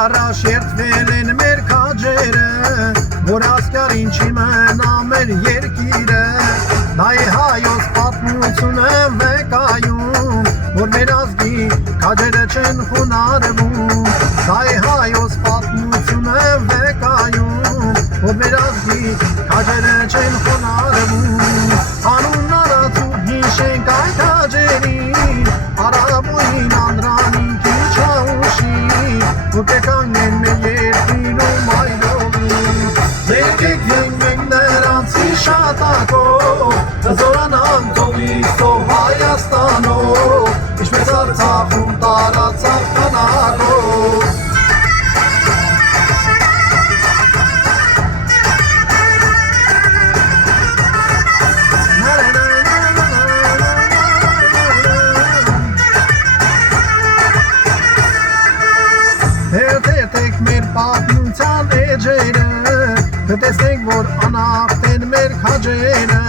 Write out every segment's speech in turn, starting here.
առաջ երդվել են մեր քաջերը, որ ասկարին չի մնա մեր երկիրը, դա է հայոց պատմությունը վեկայում, որ մեր ազգի քաջերը չեն խոնարհվում, դա է հայոց պատմությունը վեկայում, որ մեր ազգի քաջերը չեն խոնարհվում, անուն արած ու հիշենք այդ քաջերին, արաբոյին անդրանիկի չաուշին, որ կեկանգեն մեր երկիրում այլովին, եկեք ենք նրանցի շատակով, զորանանք ծովիստով Հայաստանով, ինչպես Արցախում տարածավ քանակով։ Հետեք մեր պատմության էջերը, կտեսնենք, որ անախտ են մեր քաջերը,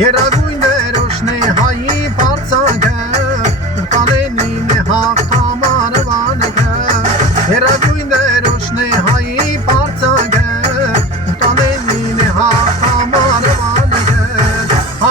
երագույն դերոշն է հայի պարծանքը, կանենին է հաղթամարվանքը, երագույն դերոշն է հայի պարծանքը, կանենին է հաղթամարվանքը,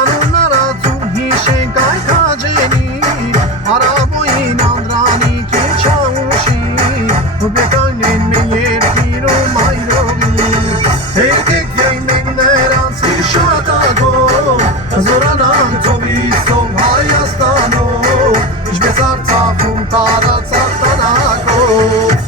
անուն արած ու հիշենք այդ քաջերին, արաբոյին անդրանիկի չաուշին, որ կեկանգեն մեր երկիրում այլովին, եկեք ենք նրանցի շատակով, զորանանք ծովիստով Հայաստանով, ինչպես Արցախում տարածավ քանակով։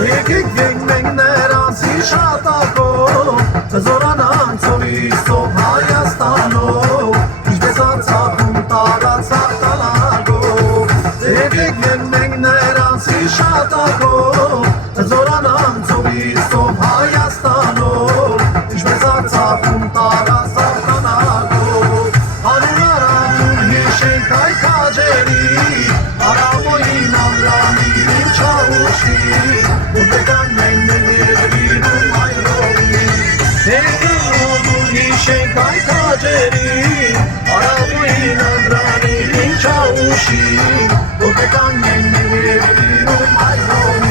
Եկեք ենք նրանցի շատակով, զորանանք ծովիստով Հայաստանով, ինչպես Արցախում տարածավ քանակով, եկեք ենք նրանցի շատակով, զորանանք ծովիստով Հայաստանով, ինչպես Արցախում տարածավ քանակով, անուն արած հիշենք այդ քաջերին, արաբոյին անդրանիկի չաուշին, հիշենք այդ քաջերին, արաբոյին անդրանիկի չաուշին, որ կեկանգեն մեր երկիրում այլովին։